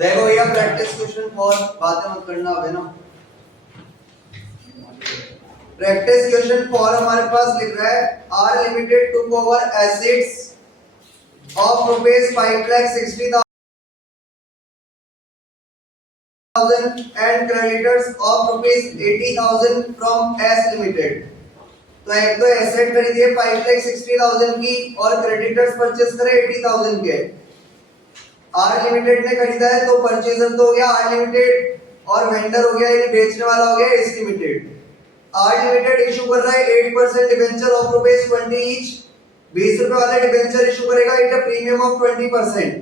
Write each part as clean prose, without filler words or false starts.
देखो ये practice question for बातें मत करना अब है ना। प्रैक्टिस क्वेश्चन फॉर हमारे पास लिख रहा है R limited to cover assets of ₹5,60,000 and creditors of ₹80,000 from S Limited। तो एक तो एसेट खरीदी है 5,60,000 की और क्रेडिटर्स परचेस करे 80,000 के। आर लिमिटेड ने खरीदा है तो परचेजर तो हो गया आर लिमिटेड और वेंडर हो गया यानी बेचने वाला हो गया S limited. R limited issue कर रहा है 8% डिबेंचर ऑफ ₹20 ईच। 20 रुपए वाला डिबेंचर इशू करेगा at a premium of 20%,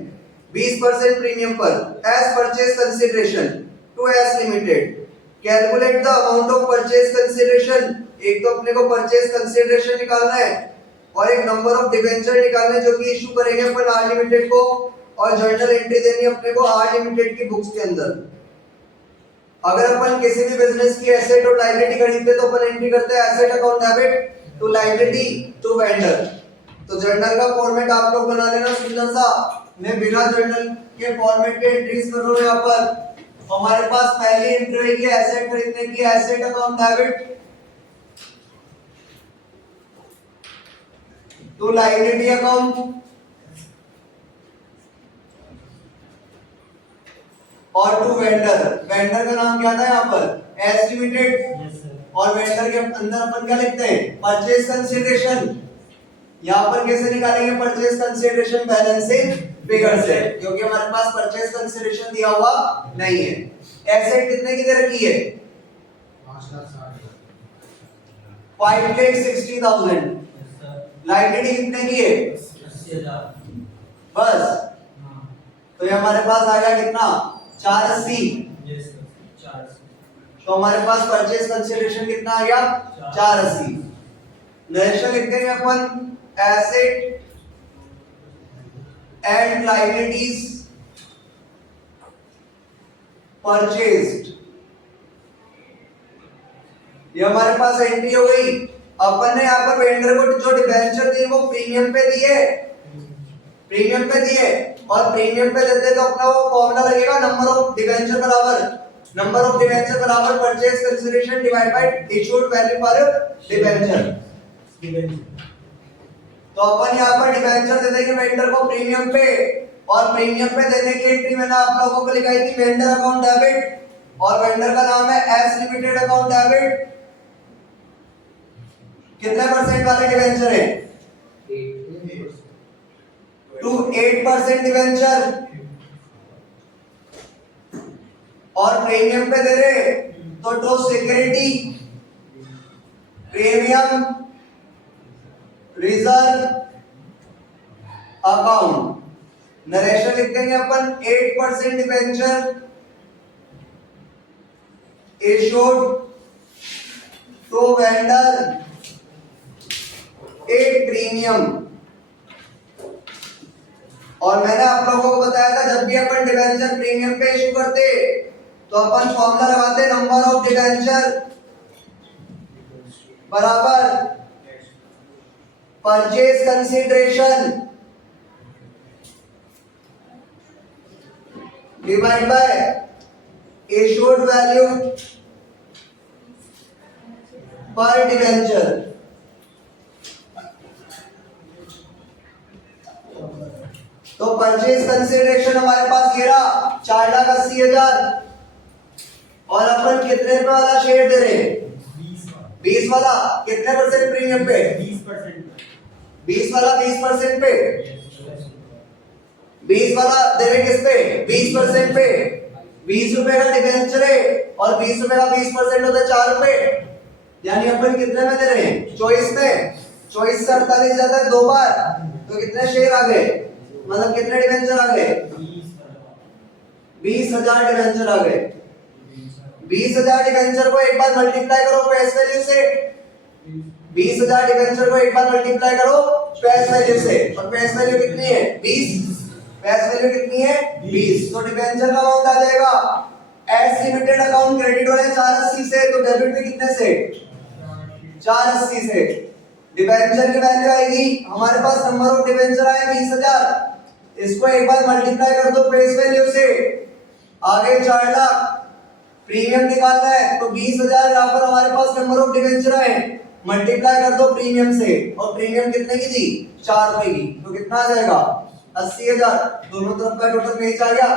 20% premium पर as purchase consideration to S limited. Calculate the amount of purchase consideration. एक तो अपने को परचेज कंसीडरेशन निकालना है और एक नंबर ऑफ डिबेंचर निकालना है जो कि इशू करेंगे अपन आर लिमिटेड को, और जर्नल एंट्री देनी है अपने को आर लिमिटेड की बुक्स के अंदर। अगर अपन किसी भी बिजनेस की एसेट और लायबिलिटी खरीदते तो अपन एंट्री करते हैं asset account debit to liability to vendor. तो जर्नल का फॉर्मेट आप लोग बना लेना सुंदर सा। मैं बिना जर्नल के फॉर्मेट के एंट्रीज कर रहा हूं यहां पर। हमारे पास पहली एंट्री होगी एसेट खरीदने की, asset account debit to liability account और टू वेंडर। वेंडर का नाम क्या था यहाँ पर एस लिमिटेड और वेंडर के अंदर अपन क्या लिखते हैं परचेज कंसीडरेशन। यहाँ पर कैसे निकालेंगे परचेज कंसीडरेशन बैलेंसिंग फिगर से, क्योंकि हमारे पास परचेज कंसीडरेशन दिया हुआ नहीं है। एसेट कितने की दे रखी है 5,60,000। लायबिलिटी कितने की है 80,000 बस। तो ये हमारे पास आ गया कितना 480। तो हमारे पास परचेज कंसीडरेशन कितना आ गया 480। नरेशन लिखते हैं अपन एसेट एंड लायबिलिटीज परचेज्ड। ये हमारे पास एंट्री हो गई। अपन ने यहाँ पर वेंडर को जो डिबेंचर दिए वो प्रीमियम पे दिए, प्रीमियम पे दिए और प्रीमियम पे देते तो अपना वो फॉर्मूला लगेगा नंबर ऑफ डिबेंचर बराबर purchase consideration divide by issued value पर डिबेंचर। तो अपन यहाँ पर डिबेंचर दे देंगे वेंडर को प्रीमियम पे, और प्रीमियम पे देने की एंट्री मैंने आप लोगों को लिखाई थी वेंडर अकाउंट डेबिट, और वेंडर का नाम है एस लिमिटेड अकाउंट डेबिट। कितने परसेंट वाले डिबेंचर है टू 8% डिबेंचर और प्रीमियम पे दे रहे तो to security premium reserve account. Narration लिख देंगे अपन 8% debenture issued to vendor 8 premium. और मैंने आप लोगों को बताया था जब भी अपन डिबेंचर प्रीमियम पे इशू करते तो अपन फॉर्मूला लगाते नंबर ऑफ डिबेंचर बराबर purchase consideration divide by issued value पर डिबेंचर। तो परचेज कंसीडरेशन हमारे पास गिरा 4,80,000 और अपन कितने रुपए वाला शेयर दे रहे 20 वाला। कितने परसेंट प्रीमियम पे 20 वाला 20% पे 20 वाला दे रहे किस पे 20% पे। 20 रुपए का डिबेंचर है और 20 रुपए का 20% होता है 4 रुपए, यानी अपन कितने में दे रहे हैं 24 में। 24 से 48 जाता है 2 बार, तो कितने शेयर आ गए मतलब कितने डिबेंचर आ गए 20,000 डिबेंचर आ गए। 20,000 डिबेंचर को एक बार मल्टीप्लाई करो फेस वैल्यू से। 20,000 डिबेंचर को एक बार मल्टीप्लाई करो फेस वैल्यू से, और फेस वैल्यू कितनी है 20। फेस वैल्यू कितनी है 20। तो डिबेंचर का अमाउंट आ जाएगा एस लिमिटेड अकाउंट क्रेडिट हो रहे हैं 480 से, तो डेबिट में कितने से 480 से। डिबेंचर की वैल्यू आएगी हमारे पास नंबर ऑफ डिबेंचर आए 20,000, इसको एक बार मल्टीप्लाई कर दो फेस वैल्यू से आगे 4 लाख प्रीमियम निकालना है, तो 20,000 यहाँ पर हमारे पास नंबर ऑफ डिवेंचर है, मल्टीप्लाई कर दो प्रीमियम से, और प्रीमियम कितने की थी 4 रुपए की, तो कितना आ जाएगा 80,000। दोनों तरफ का टोटल पेज आ गया।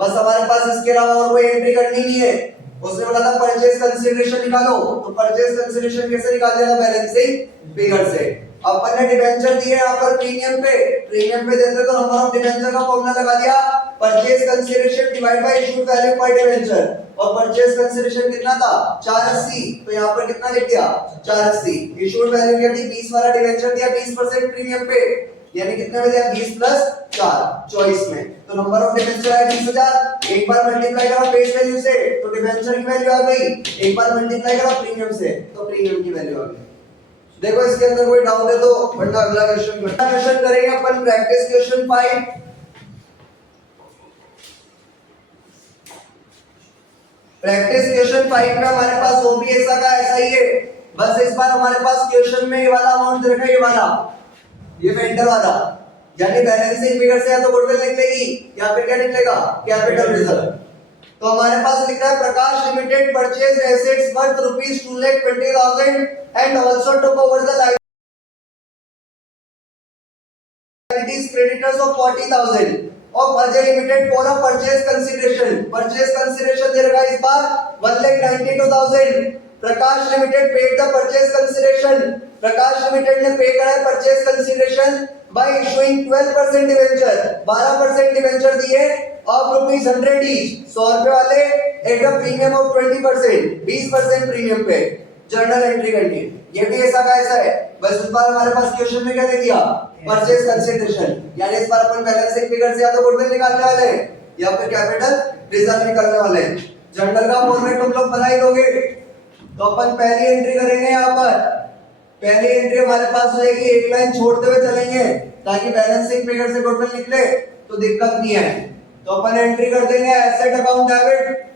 बस हमारे पास इसके अलावा और कोई एंट्री करनी नहीं है। उसने बोला था परचेज कंसीडरेशन निकालो, तो परचेज कंसीडरेशन कैसे निकाल दिया था बैलेंसिंग फिगर से। अपन ने डिवेंचर दिए यहाँ पर प्रीमियम पे देते तो नंबर ऑफ डिवेंचर का फॉर्मूला लगा दिया, purchase consideration divide by issued value पर डिवेंचर, और परचेज कंसीडरेशन कितना था 480, तो यहाँ पर कितना लिख दिया 480। इशूड वैल्यू क्या थी 20 वाला डिवेंचर दिया 20% प्रीमियम पे, यानी कितने में दिया 20 प्लस 4 24 में, तो नंबर ऑफ डिवेंचर है 20,000। एक बार मल्टीप्लाई करो फेस वैल्यू से तो डिवेंचर की वैल्यू आ गई, एक बार मल्टीप्लाई करो प्रीमियम से तो प्रीमियम की वैल्यू आ गई। देखो इसके अंदर कोई डाउट है तो वरना अगला क्वेश्चन करेंगे अपन प्रैक्टिस क्वेश्चन 5। प्रैक्टिस क्वेश्चन 5 में हमारे पास ओपीएस का ऐसा ही है, बस इस बार हमारे पास क्वेश्चन में ये वाला अमाउंट दे रखा है, ये वाला, ये वेंडर वाला, यानी बैलेंसिंग फिगर से या तो गुडविल निकलेगी या फिर क्या निकलेगा कैपिटल रिजर्व। तो हमारे पास लिख रहा है Prakash limited purchase assets worth ₹2,20,000 and also took over the liabilities creditors of 40,000 of Ajay Limited for a purchase consideration। purchase consideration दे रखा है इस बार 1,92,000। Prakash limited paid the purchase consideration, Prakash limited ने पे करा है purchase consideration by issuing 12% debenture, 12% debenture दिए of ₹100 each, 100 रुपए वाले at a premium of 20%, 20% premium पे जर्नल एंट्री करनी है। ये भी ऐसा का ऐसा है, बस इस बार हमारे पास क्वेश्चन में क्या दे दिया परचेज कंसीडरेशन, यानी इस बार अपन बैलेंसिंग फिगर से या तो गुडविल निकालने वाले हैं या फिर कैपिटल रिजर्व निकालने वाले हैं। जर्नल का फॉर्मेट तुम लोग बना ही दोगे, तो अपन पहली एंट्री करेंगे। यहाँ पर पहली एंट्री हमारे पास हो जाएगी, एक लाइन छोड़ते हुए चलेंगे ताकि बैलेंसिंग फिगर से गुडविल निकले तो दिक्कत नहीं है। तो अपन एंट्री कर देंगे asset account debit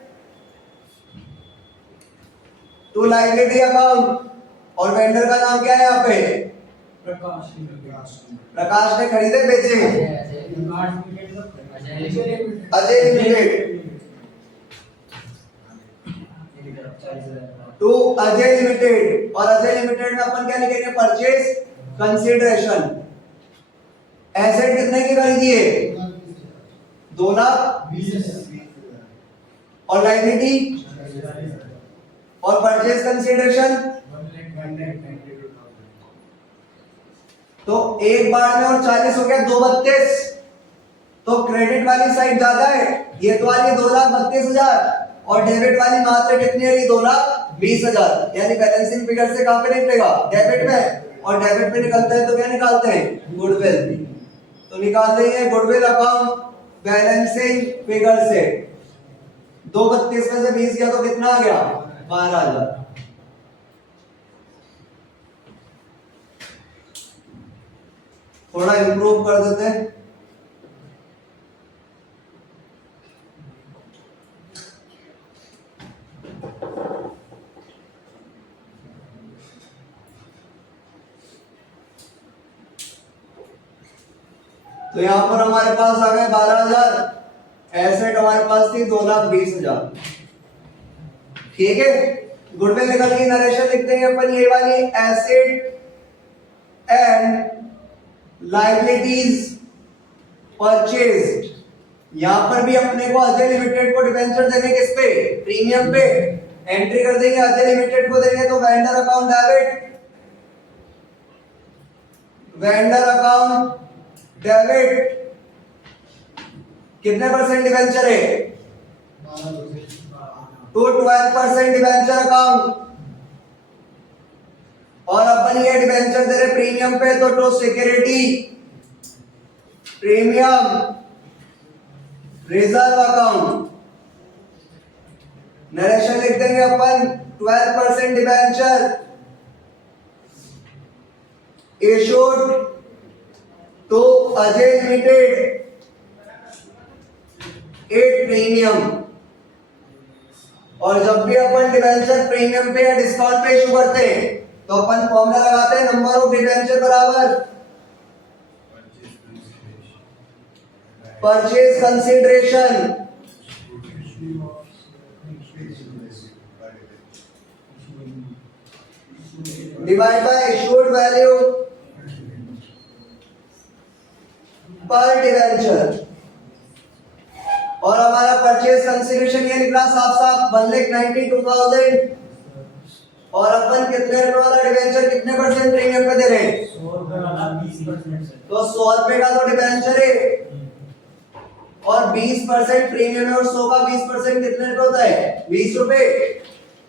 to liability account, और वेंडर का नाम क्या है यहाँ पे प्रकाश ने खरीदे बेचे Ajay limited to Ajay limited, और अजय लिमिटेड में अपन क्या लिखेंगे परचेज कंसीडरेशन। एसेट कितने की खरीदी है 2,20,000, और लायबिलिटी और परचेज कंसीडरेशन, तो एक बार में और 40 हो गया 232, तो क्रेडिट वाली साइड ज्यादा है, ये तो वाली 2,32,000 और डेबिट वाली मात्र कितनी है 2,20,000, यानी बैलेंसिंग फिगर से कहां पे निकलेगा डेबिट में, और डेबिट पे निकलता है तो क्या निकालते हैं गुडविल, तो निकाल देंगे गुडविल अकाउंट बैलेंसिंग फिगर से 232 में से 20 गया तो कितना आ गया 12,000। थोड़ा इंप्रूव कर देते हैं, तो यहां पर हमारे पास आ गए 12,000, एसेट हमारे पास थी 2,20,000, ठीक है। गुडविल निकल गई, नरेशन लिख देंगे अपन ये वाली एसेट एंड लायबिलिटीज परचेज्ड, यहां पर भी अपने को अजय लिमिटेड को डिबेंचर देने किस पे प्रीमियम पे, एंट्री कर देंगे अजय लिमिटेड को देंगे तो vendor account debit, vendor account debit कितने परसेंट डिबेंचर है तो 12% डिबेंचर अकाउंट, और अपन ये डिबेंचर दे रहे प्रीमियम पे तो to security premium reserve account, narration लिख देंगे अपन 12% debenture issued to Ajay limited at premium, और जब भी अपन डिबेंचर प्रीमियम पे या डिस्काउंट पे इशू करते हैं तो अपन फॉर्मूला लगाते हैं नंबर ऑफ डिबेंचर बराबर purchase consideration divide by issued value पर डिवेंचर, और हमारा परचेज कंसिडरेशन ये निकला साफ साफ 1,92,000, और अपन कितने रुपए वाला डिवेंचर कितने परसेंट प्रीमियम पे दे रहे हैं? 100 रुपए वाला 20%। तो 100 रुपए का तो डिवेंचर है और 20% प्रीमियम है, और 100 का 20% कितने रुपए होता है? 20 रुपए।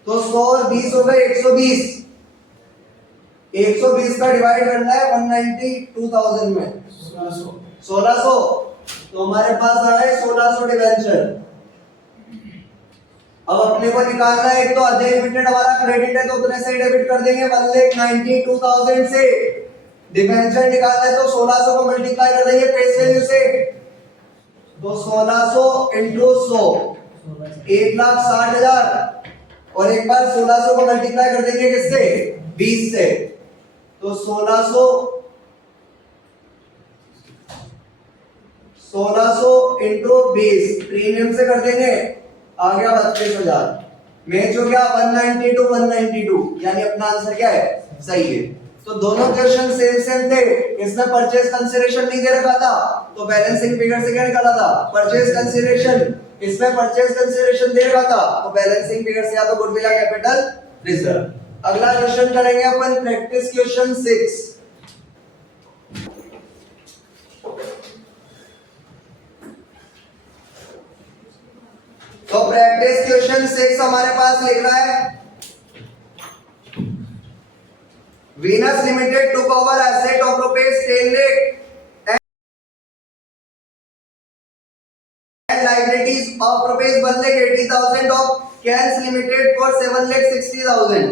तो 100 और 20 हो गए 120। 120 का डिवाइड करना है 192,000 में 1600। तो हमारे पास आ गए 1600 डिवेंचर। अब अपने को निकालना है, एक तो अजय लिमिटेड हमारा क्रेडिट है तो उतने से डेबिट कर देंगे 1,92,000 से। डिवेंचर निकालना है तो 1600 को मल्टीप्लाई कर देंगे फेस वैल्यू से, तो 1600 इंटू 100 1,60,000, और एक बार 1600 को मल्टीप्लाई कर देंगे किससे? 20 से, तो 1600 इंटू 20 प्रीमियम से कर देंगे, आ गया 32,000। मैच हो गया 190 टू 192, यानी अपना आंसर क्या है? सही है। तो दोनों क्वेश्चन सेम थे। इसमें परचेज कंसीडरेशन नहीं दे रखा था तो बैलेंसिंग फिगर से क्या निकाला था? Purchase consideration. इसमें परचेज कंसीडरेशन दे रखा था तो बैलेंसिंग फिगर से या तो गुडविल या कैपिटल रिजर्व। अगला क्वेश्चन करेंगे अपन प्रैक्टिस क्वेश्चन 6। तो प्रैक्टिस क्वेश्चन 6 हमारे पास लिख रहा है, Venus limited took over asset of ₹10 lakh and liabilities of ₹1,80,000 of Cans Limited for ₹7,60,000।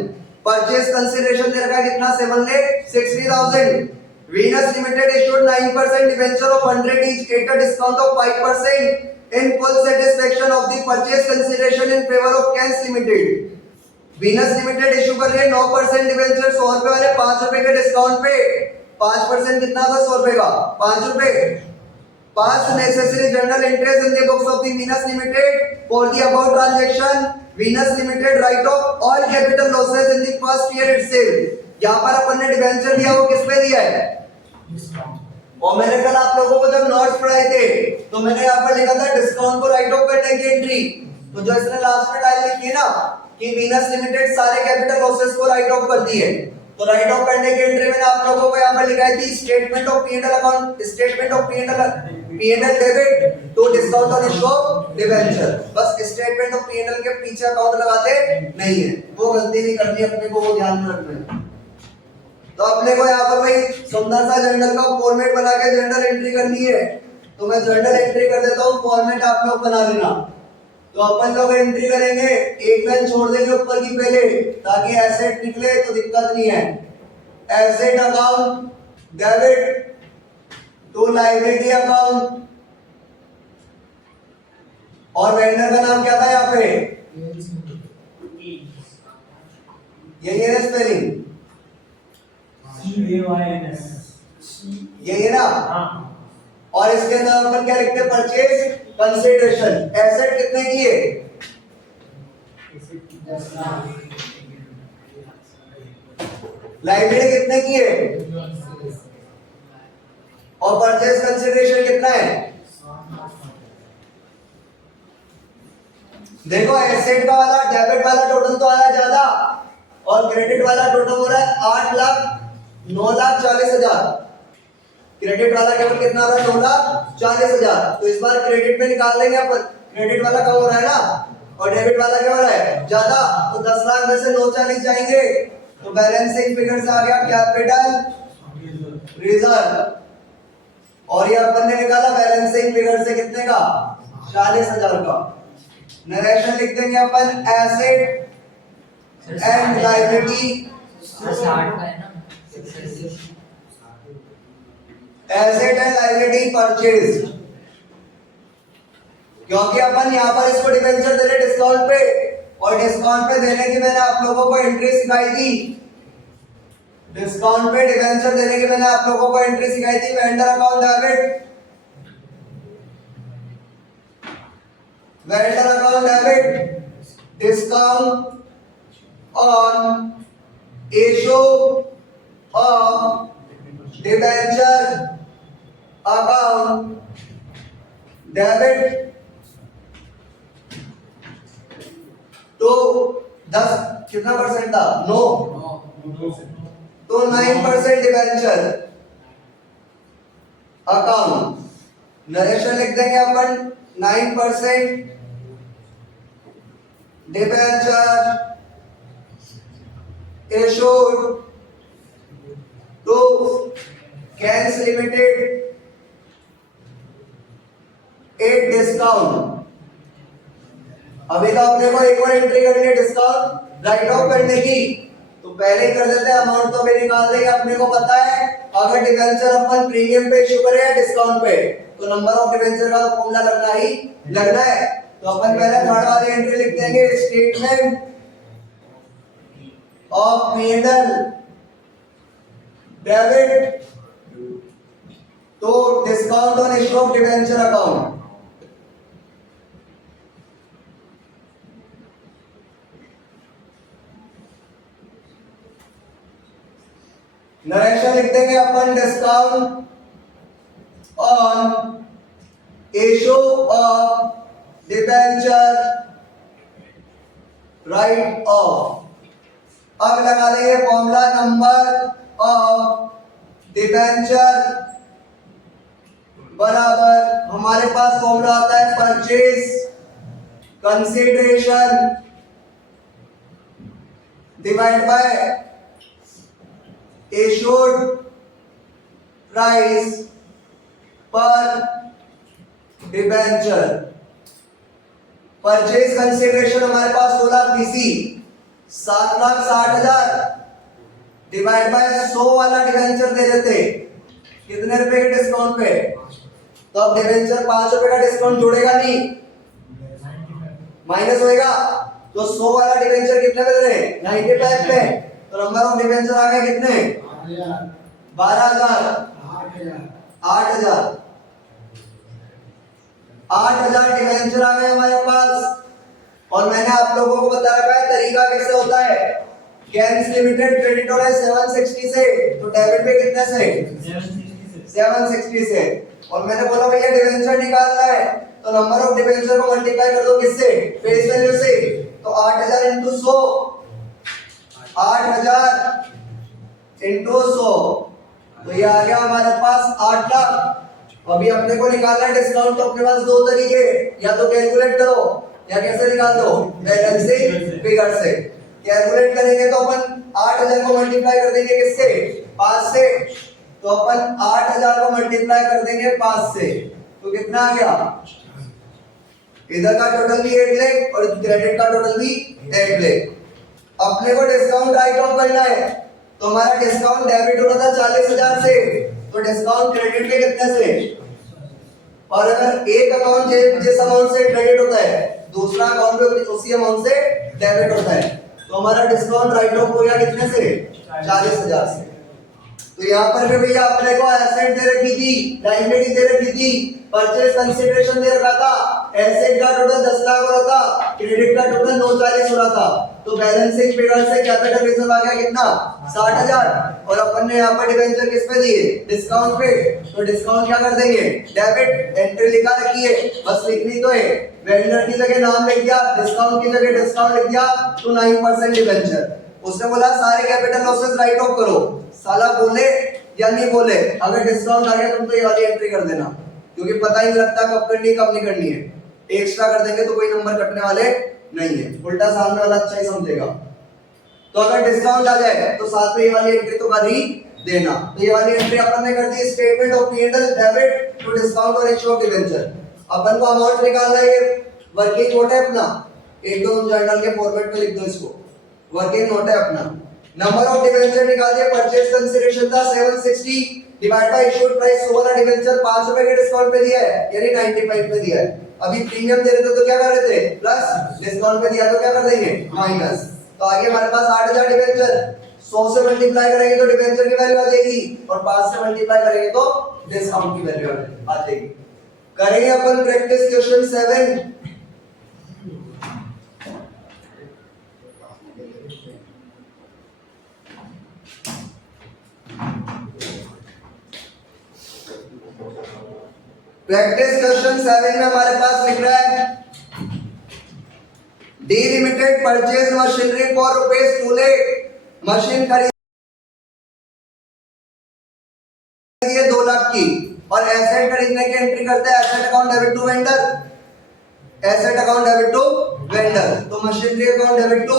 Purchase consideration दे रखा है कितना? ₹7,60,000। Venus limited issued 9% debenture of 100 each at a discount of 5% in full satisfaction of the purchase consideration in favor of Cans Limited। Venus limited issue कर रही है 9% debenture 100 रुपए वाले 5 रुपए के डिस्काउंट पे। 5% कितना था? 100 रुपए का 5 रुपए। पास necessary general interest in the books of the Venus limited for the about transaction. Venus limited right of all capital losses in the first year itself. यहां पर अपन ने डिबेंचर दिया, वो किस पे दिया है? और मैंने कल आप लोगों को जब नोट्स पढ़ाए थे तो मैंने यहाँ पर लिखा था डिस्काउंट को राइट ऑफ करने की एंट्री। तो जो इसने लास्ट में डाल लिखी है ना कि वीनस लिमिटेड सारे कैपिटल लॉसेस को राइट ऑफ करती है, तो राइट ऑफ करने की एंट्री मैंने आप लोगों को यहाँ पर लिखा है कि statement of P&L account, statement of P&L debit to discount on issue of debenture. बस स्टेटमेंट ऑफ P&L के पीछे अकाउंट लगाते नहीं है, वो गलती नहीं करनी अपने को, वो ध्यान में रखना है। तो अपने को यहाँ पर भाई सुंदर सा जर्नल का फॉर्मेट बना के जर्नल एंट्री करनी है, तो मैं जर्नल एंट्री कर देता हूँ, फॉर्मेट आप लोग बना लेना। तो अपन लोग एंट्री करेंगे, एक लाइन छोड़ देंगे ऊपर की पहले ताकि एसेट निकले तो दिक्कत नहीं है। Asset account debit to liability account, और वेंडर का नाम क्या था यहाँ पे? यही है स्पेलिंग, यही है ना? और इसके अंदर अपन क्या लिखते हैं? Purchase consideration. एसेट कितने की है? लायबिलिटी कितने की है? और परचेज कंसीडरेशन कितना है? देखो एसेट का वाला डेबिट वाला टोटल तो आया ज्यादा, और क्रेडिट वाला टोटल हो रहा है 8,09,40,000। क्रेडिट वाला केवल कितना रहा? 9,40,000। तो इस बार क्रेडिट में निकाल लेंगे अपन, क्रेडिट वाला कम हो रहा है ना, और डेबिट वाला क्या हो रहा है? ज्यादा। तो 10 लाख में से 9,40 जाएंगे, तो बैलेंसिंग फिगर से आ गया कैपिटल रिजर्व, और ये अपन ने निकाला बैलेंसिंग फिगर से कितने का? 40,000 का। नरेशन लिख देंगे अपन asset and liability, asset and liability purchase, क्योंकि अपन यहाँ पर इसको डिबेंचर दे रहे डिस्काउंट पे, और डिस्काउंट पे देने की मैंने आप लोगों को एंट्री सिखाई थी। डिस्काउंट पे डिबेंचर देने की मैंने आप लोगों को एंट्री सिखाई थी, vendor account debit vendor account debit discount on issue of debenture account debit तो 10 कितना परसेंट था? 9 तो 9% डिबेंचर अकाउंट नरेशन लिख देंगे अपन 9% debenture issued to Cairns Limited at discount। अभी तो अपने को एक और एंट्री करनी है डिस्काउंट राइट ऑफ करने की, तो पहले ही कर देते हैं। अमाउंट तो अभी निकाल देंगे, अपने को पता है अगर डिबेंचर अपन प्रीमियम पे इशू करें या डिस्काउंट पे तो नंबर ऑफ डिबेंचर का फॉर्मूला लगना है। तो अपन पहले थर्ड वाली एंट्री लिख देंगे statement of P&L debit to discount on issue of debenture account. Narration लिख देंगे अपन discount on issue of debenture write off. अब लगा देंगे फॉर्मूला नंबर ऑफ डिबेंचर बराबर हमारे पास फॉर्मूला आता है purchase consideration divide by issued price per debenture. Purchase consideration हमारे पास 16 पीसी 7,60,000 डिवाइड बाय 100 वाला डिबेंचर दे देते कितने रुपए के डिस्काउंट पे, तो अब डिबेंचर 5 रुपए का डिस्काउंट जोड़ेगा नहीं, माइनस होएगा। तो 100 वाला डिबेंचर कितने में दे रहे हैं? 95 पे। तो नंबर ऑफ डिबेंचर आ गए कितने? 12,000 8,000 डिबेंचर आ गए हमारे पास। और मैंने आप लोगों को बता रखा है तरीका कैसे होता है। कैर्न्स लिमिटेड क्रेडिट हो रहा है 760 से, तो डेबिट पे कितने से? 760 से। और मैंने बोला भैया डिबेंचर निकालना है तो नंबर ऑफ डिबेंचर को मल्टीप्लाई कर दो किससे? फेस वैल्यू से। तो 8,000 इंटू 100 8,000 इंटू 100 तो ये आ गया हमारे पास 8 लाख। अभी अपने को निकालना है डिस्काउंट, तो अपने पास दो तरीके, या तो कैलकुलेट करो या कैसे निकाल दो? बैलेंसिंग फिगर से। कैलकुलेट करेंगे तो अपन 8,000 को मल्टीप्लाई कर देंगे किससे? 5 से। तो अपन 8,000 को मल्टीप्लाई कर देंगे 5 से, तो कितना आ गया? इधर का टोटल भी 8 लाख और क्रेडिट का टोटल भी 8 लाख। अपने को डिस्काउंट राइट ऑफ करना है, तो हमारा डिस्काउंट डेबिट होना था 40,000 से, तो डिस्काउंट क्रेडिट के कितने से? और अगर एक अकाउंट जिस अमाउंट से क्रेडिट होता है दूसरा अकाउंट पे उसी अमाउंट से डेबिट होता है, तो हमारा डिस्काउंट राइट ऑफ हो गया कितने से? 40,000 से। तो यहाँ पर भी भैया अपने को एसेट दे रखी थी, लायबिलिटी दे रखी थी, परचेज कंसीडरेशन दे रखा था, एसेट का टोटल 10 लाख हो रहा था, क्रेडिट का टोटल 940 हो रहा था। तो बैलेंसिंग फिगर से कैपिटल रिजर्व आ गया कितना? 60,000। और अपन ने यहाँ पर डिबेंचर किस पे दिए? डिस्काउंट पे। तो डिस्काउंट क्या कर देंगे? डेबिट। एंट्री लिखा रखी है, बस लिखनी तो है। वेंडर की जगह नाम लिख दिया, डिस्काउंट की जगह डिस्काउंट लिख दिया, तो 9% डिबेंचर। उसने बोला सारे कैपिटल लॉसेस राइट ऑफ करो, साला बोले या नहीं बोले, अगर डिस्काउंट आ गया तुम तो ये वाली एंट्री कर देना, क्योंकि पता ही नहीं लगता कब करनी है कब नहीं करनी है। एक्स्ट्रा कर देंगे तो कोई नंबर कटने वाले नहीं है, उल्टा सामने वाला अच्छा ही समझेगा। तो अगर डिस्काउंट आ जाए तो साथ में ये वाली एंट्री तो कर ही देना। तो ये वाली एंट्री अपन ने कर दी, statement of P&L debit to discount और इशू ऑफ डिबेंचर। अपन को अमाउंट निकालना है, वर्किंग नोट है अपना, एक दो जर्नल के फॉर्मेट में लिख दो इसको, वर्किंग नोट है अपना। नंबर ऑफ डिबेंचर निकाल दिया, परचेज कंसीडरेशन था 760 डिवाइड बाय इशूड प्राइस 100 वाला डिबेंचर 5 रुपए के डिस्काउंट पे दिया है, यानी 95 पे दिया है। अभी प्रीमियम दे रहे थे तो क्या कर रहे थे? प्लस, डिस्काउंट पे दिया तो क्या कर देंगे? माइनस। तो आगे हमारे पास 8,000 डिबेंचर, 100 से मल्टीप्लाई करेंगे तो डिबेंचर की वैल्यू आ जाएगी, और 5 से मल्टीप्लाई करेंगे तो डिस्काउंट की वैल्यू आ जाएगी। करेंगे अपन प्रैक्टिस क्वेश्चन 7। प्रैक्टिस क्वेश्चन 7 में हमारे पास लिख रहा है D limited purchase machinery for rupees 2 lakh. Machine खरीदी 2 लाख की और एसेट खरीदने की एंट्री करते हैं asset account debit to vendor. Asset account debit to vendor, तो मशीनरी अकाउंट डेबिट टू,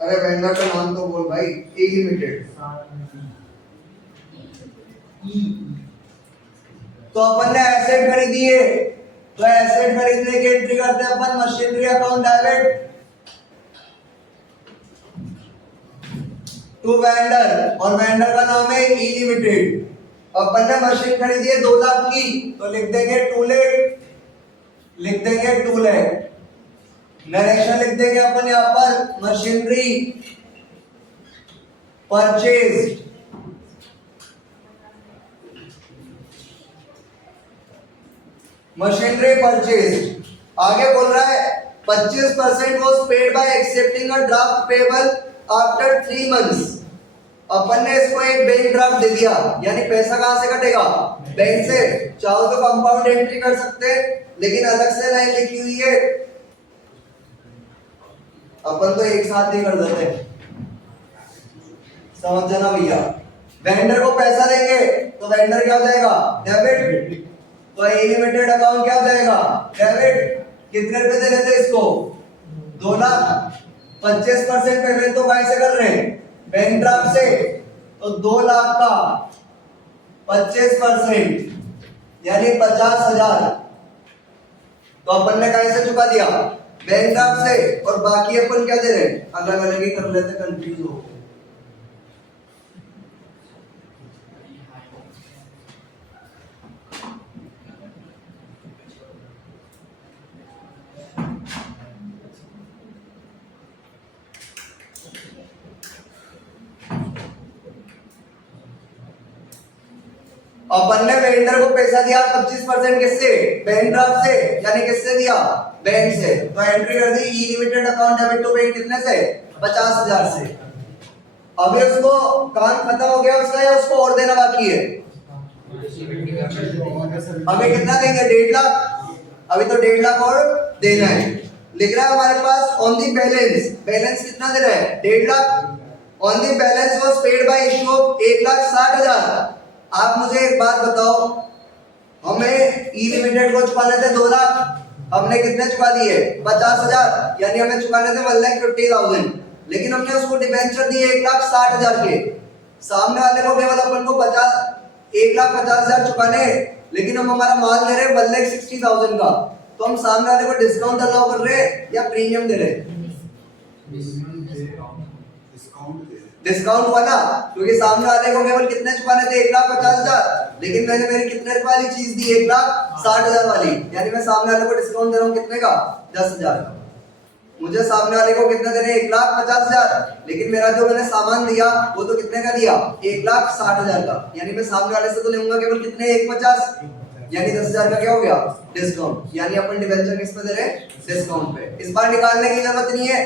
अरे वेंडर का नाम तो बोल भाई, ई लिमिटेड। तो अपन ने एसेट खरीदी है, तो एसेट खरीदने की एंट्री करते हैं अपन machinery account debit to vendor, और वेंडर का नाम है ई लिमिटेड। अपन ने मशीन खरीदी है 2 लाख की, तो लिख देंगे 2 लाख, लिख देंगे 2 लाख। नरेशन लिख देंगे अपन यहां पर मशीनरी परचेज, मशीनरी परचेज। आगे बोल रहा है 25% was paid by accepting a draft payable after 3 months। अपन ने इसको एक बैंक ड्राफ्ट दे दिया, यानी पैसा कहां से कटेगा? बैंक से। चाहो तो कंपाउंड एंट्री कर सकते हैं, लेकिन अलग से लाइन लिखी हुई है, अपन तो एक साथ ही कर देते हैं, समझ जाना भैया। वेंडर को पैसा देंगे तो वेंडर क्या हो जाएगा? डेबिट। तो ई लिमिटेड अकाउंट क्या हो जाएगा? डेबिट। कितने रुपए दे रहे थे इसको? 2 लाख। 25% पेमेंट तो कहां से कर रहे हैं? बैंक ड्राफ्ट से। तो 2 लाख का 25% यानी 50,000, तो अपन ने कहां से चुका दिया? बैंक ड्राफ्ट से। और बाकी अपन क्या दे रहे हैं? अलग अलग ही कर लेते, कंफ्यूज हो। अपन ने वेंडर को पैसा दिया 25% किससे? बैंक ड्राफ्ट से, यानी किससे दिया? बैंक से। तो एंट्री कर दी E limited account debit to bank कितने से? 50,000 से। अभी उसको काम खत्म हो गया उसका, या उसको और देना बाकी है? अभी कितना देंगे? 1.5 लाख। अभी तो 1.5 लाख और देना है। लिख रहा है हमारे pass on the balance, balance कितना दे रहा है? 1.5 lakh. On the balance was paid by issue of 1,60,000। आप मुझे एक बात बताओ, हमें ई लिमिटेड को चुकाने थे 2 लाख, हमने कितने चुका दिए? 50,000, यानी हमें चुकाने थे 1,50,000, लेकिन हमने उसको डिबेंचर दिए 1,60,000 के। सामने वाले को केवल अपन को 1,50,000 चुकाने, लेकिन हम हमारा माल दे रहे हैं 1,60,000 का। तो हम सामने वाले को डिस्काउंट अलाउ कर रहे हैं या प्रीमियम दे रहे हैं? डिस्काउंट वाला, क्योंकि सामने वाले को केवल कितने चुकाने थे? 1,50,000, लेकिन मैंने मेरी कितने रुपए वाली चीज दी? 1,60,000 वाली, यानी मैं सामने वाले को डिस्काउंट दे रहा हूँ कितने का? 10,000 का। मुझे सामने वाले को कितने देने? 1,50,000, लेकिन मेरा जो मैंने सामान दिया वो तो कितने का दिया? 1,60,000 का, यानी मैं सामने वाले से तो लूंगा केवल कितने? 1,50, यानी 10,000 का क्या हो गया? डिस्काउंट। यानी अपन डिबेंचर किस पे दे रहे हैं? डिस्काउंट पे। इस बार निकालने की जरूरत नहीं है,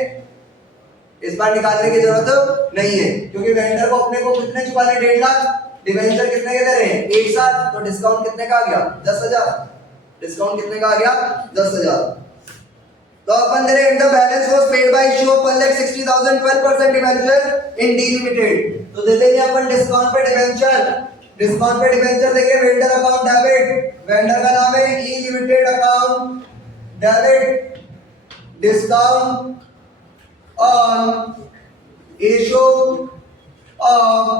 इस बार निकालने की जरूरत नहीं है, क्योंकि वेंडर को अपने को कितने चुकाने? 1.5 लाख। डिबेंचर कितने के दे रहे हैं? 1,60, तो डिस्काउंट कितने का आ गया? 10,000। डिस्काउंट कितने का आ गया? 10,000। तो अपन दे रहे हैं the balance was paid by issue of 1,60,000 12% debenture in D limited. तो दे देंगे अपन डिस्काउंट पे डिबेंचर, डिस्काउंट पे डिबेंचर देंगे वेंडर अकाउंट डेबिट, वेंडर का नाम है E limited account debit, discount on issue of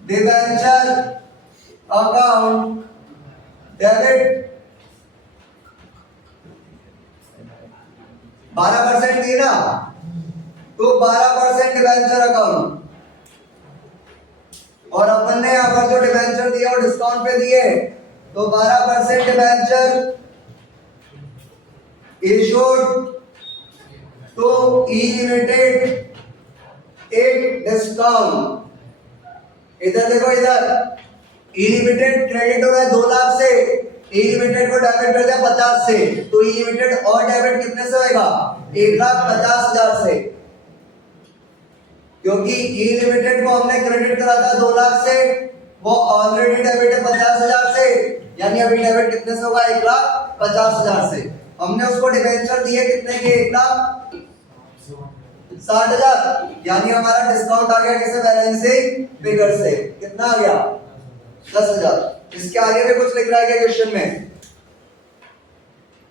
debenture account debit 12% दिए ना, तो 12% डिबेंचर अकाउंट, और अपन ने यहाँ पर जो डिबेंचर दिया वो डिस्काउंट पे दिए, तो 12% डिबेंचर इशूड तो ई लिमिटेड एक डिस्काउंट। इधर देखो, इधर ई लिमिटेड क्रेडिट हो रहा है 2 लाख से, ई लिमिटेड को डेबिट कर दिया 50 से, तो ई लिमिटेड और डेबिट कितने से होगा? 1,50,000 से, क्योंकि ई लिमिटेड को हमने क्रेडिट करा था 2 लाख से, वो ऑलरेडी डेबिट है 50,000 से, यानी अभी डेबिट कितने से होगा? 1,50,000 से। हमने उसको डिबेंचर दिए कितने के? 1,60,000, यानी हमारा डिस्काउंट आ गया किसे? बैलेंसिंग फिगर से। कितना आ गया? 10,000। इसके आगे भी कुछ लिख रहा है क्या क्वेश्चन में?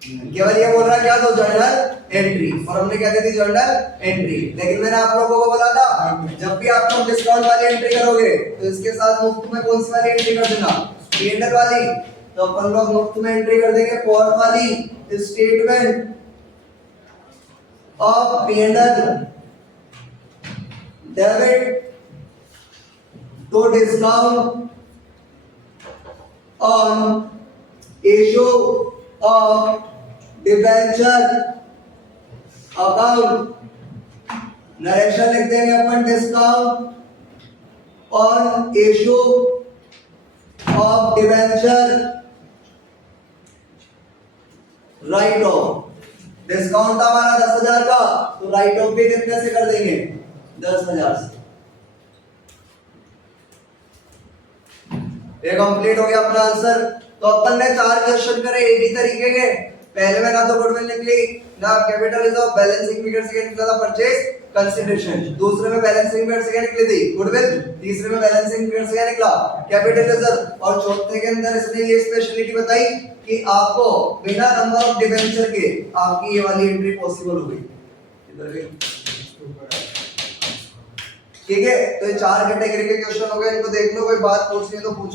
केवल ये बोल रहा है क्या? तो जर्नल एंट्री, और हमने क्या दी थी? Journal entry. लेकिन मैंने आप लोगों को बोला था जब भी आप लोग डिस्काउंट वाली एंट्री करोगे तो इसके साथ मुफ्त में कौन सी वाली एंट्री कर देना? पीएनएल वाली। तो अपन लोग मुफ्त में एंट्री कर देंगे फोर्थ वाली, statement of PNL debit to discount on issue of debenture account। Narration लिख देंगे अपन, discount on issue of debenture write off. Discount था हमारा 10,000 का, तो राइट ऑफ भी कितने से कर देंगे? 10,000 से। ये कंप्लीट हो गया अपना आंसर। तो अपन ने 4 क्वेश्चन करे एक ही तरीके के। पहले में ना तो गुडविल निकली, ना कैपिटल रिजर्व, बैलेंसिंग फिगर से निकला था परचेज कंसीडरेशन। दूसरे में बैलेंसिंग फिगर से क्या निकली थी? गुडविल। तीसरे में बैलेंसिंग फिगर से क्या निकला? Capital reserve. और चौथे के अंदर इसने ये स्पेशलिटी बताई कि आपको बिना नंबर ऑफ डिबेंचर के आपकी ये वाली एंट्री पॉसिबल हो गई। इधर गई, ठीक है। तो ये 4 कैटेगरी के क्वेश्चन हो गए, इनको देख लो, कोई बात पूछनी है तो पूछो।